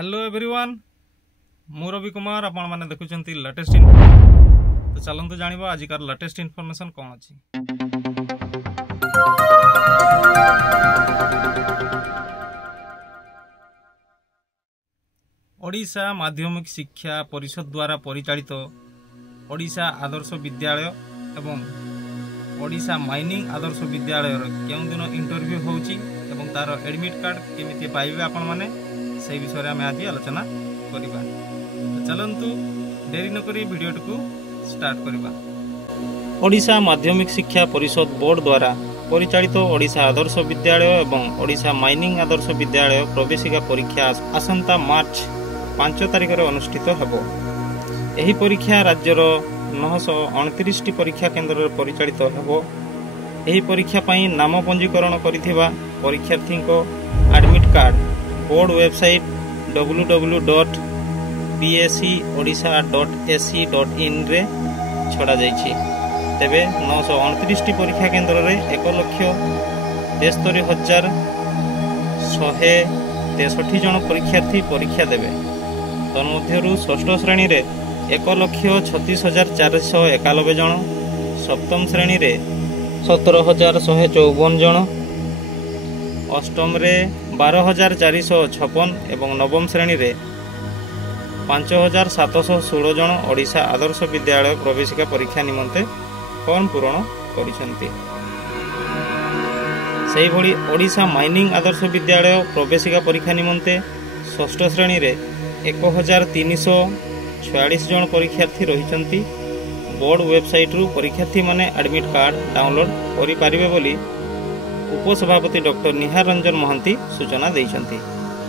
Hello everyone मु रवि कुमार आपण माने देखुचंती लेटेस्ट इन्फो तो चलंतु जानिबा आजिकार लेटेस्ट इन्फॉर्मेशन कौन अछि। ओडिशा माध्यमिक शिक्षा परिषद द्वारा परिचालित ओडिशा आदर्श विद्यालय एवं ओडिशा माइनिंग आदर्श विद्यालय केउं दिन इंटरव्यू होउची एवं तार एडमिट कार्ड केमिति पाइबे आपण माने से विषय में आज आलोचना करिबा। तो चलंतु देरी न करी वीडियो को स्टार्ट करिबा। ओडिशा माध्यमिक शिक्षा परिषद बोर्ड द्वारा परिचालित ओडिशा आदर्श विद्यालय एवं ओडिशा माइनिंग आदर्श विद्यालय प्रवेशिका परीक्षा आसंता मार्च 5 तारिख रे अनुष्ठित हेबो। एही परीक्षा राज्यर 929 परीक्षा केन्द्र रे परिचालित हेबो। एही परीक्षा पई नाम पंजीकरण करिथिबा परीक्षार्थी को admit card board website www.bscodisha.ac.in रे छड़ा जाइछि। तेबे 929 परीक्षा केन्द्र रे 1,63,163 जन परीक्षार्थी परीक्षा देबे। तन्मध्यरु षष्ठ श्रेणी रे 1,36,491 जन, सप्तम श्रेणी रे 17,154 जन, अष्टम रे 12,456 एवं नवम श्रेणी रे 5,716 जन ओडिशा आदर्श विद्यालय प्रवेशिका परीक्षा निमंते फॉर्म पूरण करिसेंती। सेही भली ओडिशा माइनिंग आदर्श विद्यालय प्रवेशिका परीक्षा निमंते षष्ठ श्रेणी रे 1,346 जन परीक्षार्थी रहिसेंती। बोर्ड वेबसाइट रु परीक्षार्थी माने एडमिट कार्ड डाउनलोड करि पारिबे बोली उपसभापति डॉक्टर निहार रंजन महांती सूचना देइछंती।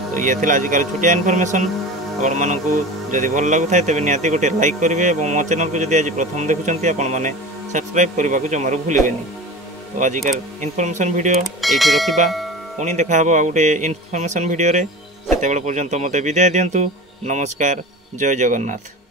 तो ये थिला आजिकार छोटिया इन्फॉर्मेशन। आपण मानकू जदि भल लागु थाए तबे नियाती गोटे लाइक करिवे एवं मो चैनल को जदि आज प्रथम देखुचंती आपण माने सब्सक्राइब करबा को जमारो भूलिबेनी। तो आजिकार इन्फॉर्मेशन वीडियो एठी रखिबा, पुणी देखा हबो आ गोटे इन्फॉर्मेशन वीडियो रे। सेते बेले पर्यंत मते विदाय दियंतु। नमस्कार, जय जगन्नाथ।